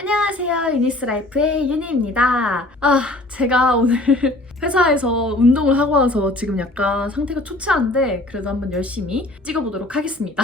안녕하세요. 유니스라이프의 유니입니다. 제가 오늘 회사에서 운동을 하고 와서 지금 약간 상태가 초췌한데 그래도 한번 열심히 찍어보도록 하겠습니다.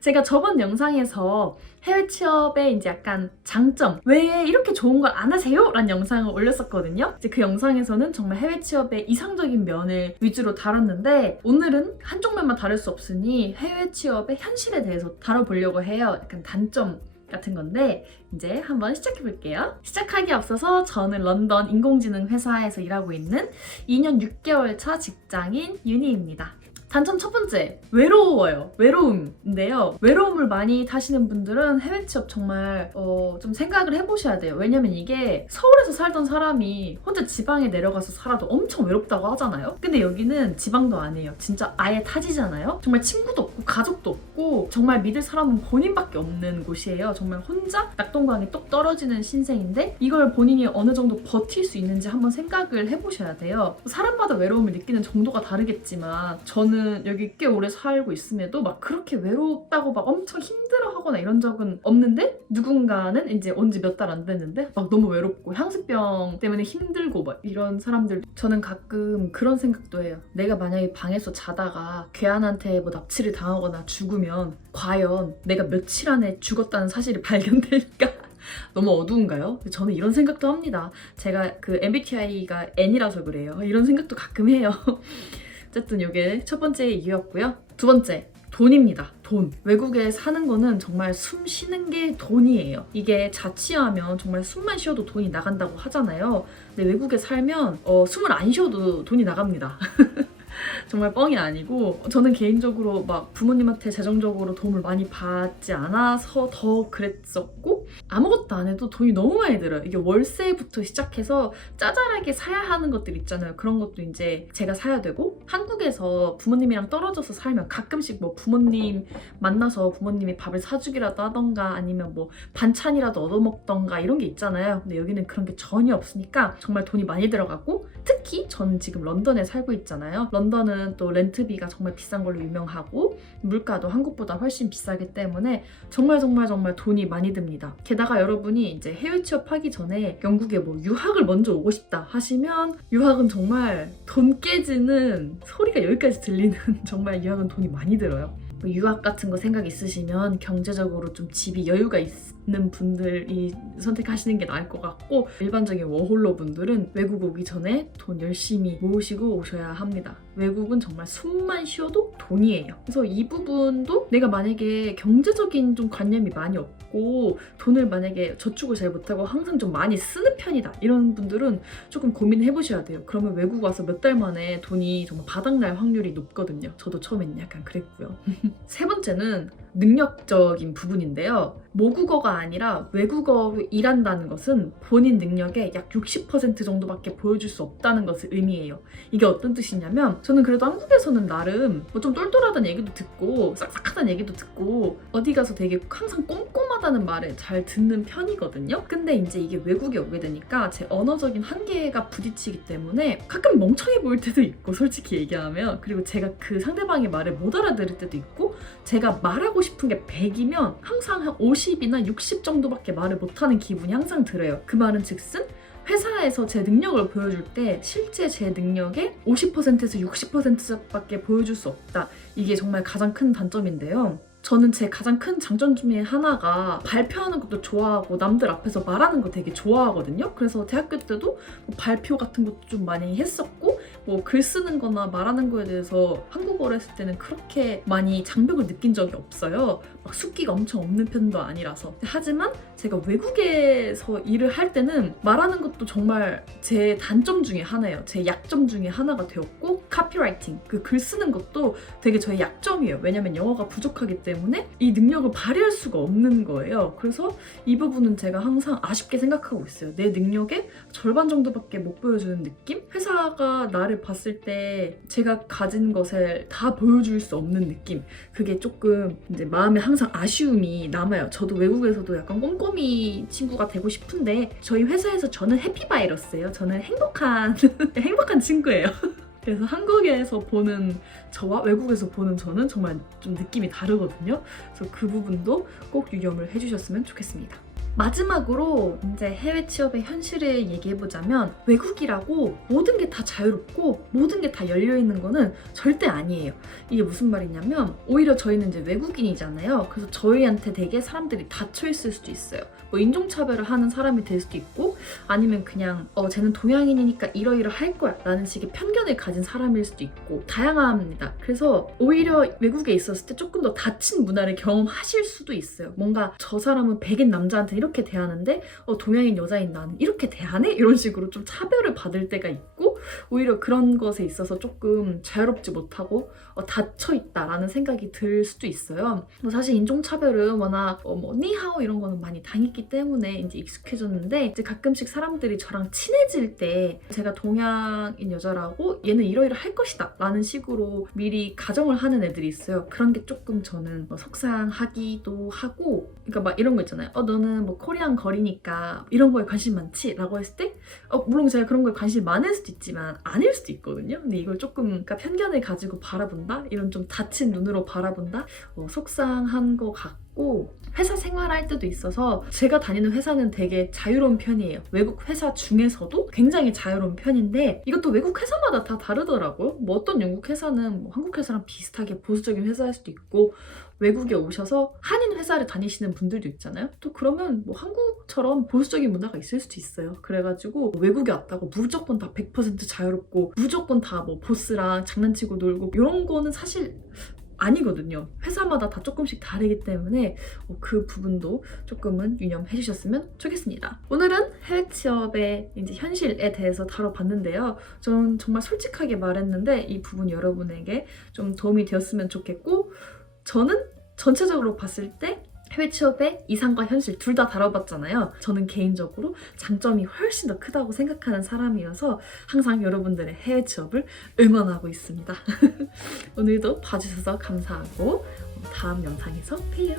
제가 저번 영상에서 해외 취업의 이제 약간 장점, 왜 이렇게 좋은 걸 안 하세요? 라는 영상을 올렸었거든요. 이제 그 영상에서는 정말 해외 취업의 이상적인 면을 위주로 다뤘는데 오늘은 한쪽 면만 다룰 수 없으니 해외 취업의 현실에 대해서 다뤄보려고 해요. 약간 단점 같은 건데 이제 한번 시작해 볼게요. 시작하기 앞서서 저는 런던 인공지능 회사에서 일하고 있는 2년 6개월 차 직장인 유니입니다. 단점 첫 번째, 외로워요. 외로움인데요. 외로움을 많이 타시는 분들은 해외 취업 정말 좀 생각을 해보셔야 돼요. 왜냐면 이게 서울에서 살던 사람이 혼자 지방에 내려가서 살아도 엄청 외롭다고 하잖아요. 근데 여기는 지방도 아니에요. 진짜 아예 타지잖아요. 정말 친구도 없고 가족도 없고 정말 믿을 사람은 본인밖에 없는 곳이에요. 정말 혼자 낙동강이 똑 떨어지는 신세인데 이걸 본인이 어느 정도 버틸 수 있는지 한번 생각을 해보셔야 돼요. 사람마다 외로움을 느끼는 정도가 다르겠지만 저는 여기 꽤 오래 살고 있음에도 막 그렇게 외롭다고 막 엄청 힘들어하거나 이런 적은 없는데 누군가는 이제 온 지 몇 달 안 됐는데 막 너무 외롭고 향수병 때문에 힘들고 막 이런 사람들, 저는 가끔 그런 생각도 해요. 내가 만약에 방에서 자다가 괴한한테 뭐 납치를 당하거나 죽으면 과연 내가 며칠 안에 죽었다는 사실이 발견될까? 너무 어두운가요? 저는 이런 생각도 합니다. 제가 그 MBTI가 N이라서 그래요. 이런 생각도 가끔 해요. 어쨌든 이게 첫 번째 이유였고요. 두 번째, 돈입니다. 돈. 외국에 사는 거는 정말 숨 쉬는 게 돈이에요. 이게 자취하면 정말 숨만 쉬어도 돈이 나간다고 하잖아요. 근데 외국에 살면 숨을 안 쉬어도 돈이 나갑니다. 정말 뻥이 아니고 저는 개인적으로 막 부모님한테 재정적으로 도움을 많이 받지 않아서 더 그랬었고 아무것도 안 해도 돈이 너무 많이 들어요. 이게 월세부터 시작해서 짜잘하게 사야 하는 것들 있잖아요. 그런 것도 이제 제가 사야 되고 한국에서 부모님이랑 떨어져서 살면 가끔씩 뭐 부모님 만나서 부모님이 밥을 사주기라도 하던가 아니면 뭐 반찬이라도 얻어먹던가 이런 게 있잖아요. 근데 여기는 그런 게 전혀 없으니까 정말 돈이 많이 들어가고 특히 저는 지금 런던에 살고 있잖아요. 런던은 또 렌트비가 정말 비싼 걸로 유명하고 물가도 한국보다 훨씬 비싸기 때문에 정말 돈이 많이 듭니다. 게다가 여러분이 이제 해외 취업하기 전에 영국에 뭐 유학을 먼저 오고 싶다 하시면 유학은 정말 돈 깨지는 소리가 여기까지 들리는 정말 유학은 돈이 많이 들어요. 뭐 유학 같은 거 생각 있으시면 경제적으로 좀 집이 여유가 있는 분들이 선택하시는 게 나을 것 같고 일반적인 워홀러 분들은 외국 오기 전에 돈 열심히 모으시고 오셔야 합니다. 외국은 정말 숨만 쉬어도 돈이에요. 그래서 이 부분도 내가 만약에 경제적인 좀 관념이 많이 없고 돈을 만약에 저축을 잘 못하고 항상 좀 많이 쓰는 편이다 이런 분들은 조금 고민해 보셔야 돼요. 그러면 외국 와서 몇 달 만에 돈이 정말 바닥날 확률이 높거든요. 저도 처음에는 약간 그랬고요. 세 번째는 능력적인 부분인데요. 모국어가 아니라 외국어로 일한다는 것은 본인 능력의 약 60% 정도밖에 보여줄 수 없다는 것을 의미해요. 이게 어떤 뜻이냐면 저는 그래도 한국에서는 나름 뭐 좀 똘똘하다는 얘기도 듣고 싹싹하다는 얘기도 듣고 어디 가서 되게 항상 꼼꼼하다는 말을 잘 듣는 편이거든요. 근데 이제 이게 외국에 오게 되니까 제 언어적인 한계가 부딪히기 때문에 가끔 멍청해 보일 때도 있고 솔직히 얘기하면 그리고 제가 그 상대방의 말을 못 알아들을 때도 있고 제가 말하고 싶은 게 100이면 항상 한 50이나 60 정도밖에 말을 못하는 기분이 항상 들어요. 그 말은 즉슨 회사에서 제 능력을 보여줄 때 실제 제 능력의 50%에서 60%밖에 보여줄 수 없다. 이게 정말 가장 큰 단점인데요. 저는 제 가장 큰 장점 중에 하나가 발표하는 것도 좋아하고 남들 앞에서 말하는 거 되게 좋아하거든요. 그래서 대학교 때도 뭐 발표 같은 것도 좀 많이 했었고 뭐 글 쓰는 거나 말하는 거에 대해서 한국어를 했을 때는 그렇게 많이 장벽을 느낀 적이 없어요. 막 숫기가 엄청 없는 편도 아니라서. 하지만 제가 외국에서 일을 할 때는 말하는 것도 정말 제 단점 중에 하나예요. 제 약점 중에 하나가 되었고 카피라이팅, 그 글 쓰는 것도 되게 저의 약점이에요. 왜냐면 영어가 부족하기 때문에 이 능력을 발휘할 수가 없는 거예요. 그래서 이 부분은 제가 항상 아쉽게 생각하고 있어요. 내 능력의 절반 정도밖에 못 보여주는 느낌? 회사가 나를 봤을 때 제가 가진 것을 다 보여줄 수 없는 느낌. 그게 조금 이제 마음에 항상 아쉬움이 남아요. 저도 외국에서도 약간 꼼꼼히 친구가 되고 싶은데 저희 회사에서 저는 해피바이러스예요. 저는 행복한 친구예요. 그래서 한국에서 보는 저와 외국에서 보는 저는 정말 좀 느낌이 다르거든요. 그래서 그 부분도 꼭 유념을 해주셨으면 좋겠습니다. 마지막으로 이제 해외 취업의 현실을 얘기해보자면 외국이라고 모든 게 다 자유롭고 모든 게 다 열려있는 거는 절대 아니에요. 이게 무슨 말이냐면 오히려 저희는 이제 외국인이잖아요. 그래서 저희한테 되게 사람들이 닫혀있을 수도 있어요. 뭐 인종차별을 하는 사람이 될 수도 있고 아니면 그냥 쟤는 동양인이니까 이러이러할 거야 라는 식의 편견을 가진 사람일 수도 있고 다양합니다. 그래서 오히려 외국에 있었을 때 조금 더 닫힌 문화를 경험하실 수도 있어요. 뭔가 저 사람은 백인 남자한테 이렇게 대하는데 동양인 여자인 나는 이렇게 대하네? 이런 식으로 좀 차별을 받을 때가 있고 오히려 그런 것에 있어서 조금 자유롭지 못하고 닫혀있다라는 생각이 들 수도 있어요. 사실 인종차별은 워낙 뭐 니하오 이런 거는 많이 당했기 때문에 이제 익숙해졌는데 이제 가끔씩 사람들이 저랑 친해질 때 제가 동양인 여자라고 얘는 이러이러할 것이다 라는 식으로 미리 가정을 하는 애들이 있어요. 그런 게 조금 저는 속상하기도 하고 그러니까 막 이런 거 있잖아요. 너는 뭐 코리안 걸이니까 이런 거에 관심 많지? 라고 했을 때 물론 제가 그런 거에 관심이 많을 수도 있지만 아닐 수도 있거든요. 근데 이걸 조금 그러니까 편견을 가지고 바라본다? 이런 좀 닫힌 눈으로 바라본다? 속상한 것 같고 회사 생활할 때도 있어서 제가 다니는 회사는 되게 자유로운 편이에요. 외국 회사 중에서도 굉장히 자유로운 편인데 이것도 외국 회사마다 다 다르더라고요. 뭐 어떤 영국 회사는 뭐 한국 회사랑 비슷하게 보수적인 회사일 수도 있고 외국에 오셔서 한인 회사를 다니시는 분들도 있잖아요. 또 그러면 뭐 한국처럼 보수적인 문화가 있을 수도 있어요. 그래가지고 외국에 왔다고 무조건 다 100% 자유롭고 무조건 다 뭐 보스랑 장난치고 놀고 이런 거는 사실 아니거든요. 회사마다 다 조금씩 다르기 때문에 그 부분도 조금은 유념해 주셨으면 좋겠습니다. 오늘은 해외 취업의 이제 현실에 대해서 다뤄봤는데요. 저는 정말 솔직하게 말했는데 이 부분 여러분에게 좀 도움이 되었으면 좋겠고 저는 전체적으로 봤을 때 해외 취업의 이상과 현실 둘 다 다뤄봤잖아요. 저는 개인적으로 장점이 훨씬 더 크다고 생각하는 사람이어서 항상 여러분들의 해외 취업을 응원하고 있습니다. 오늘도 봐주셔서 감사하고 다음 영상에서 봬요.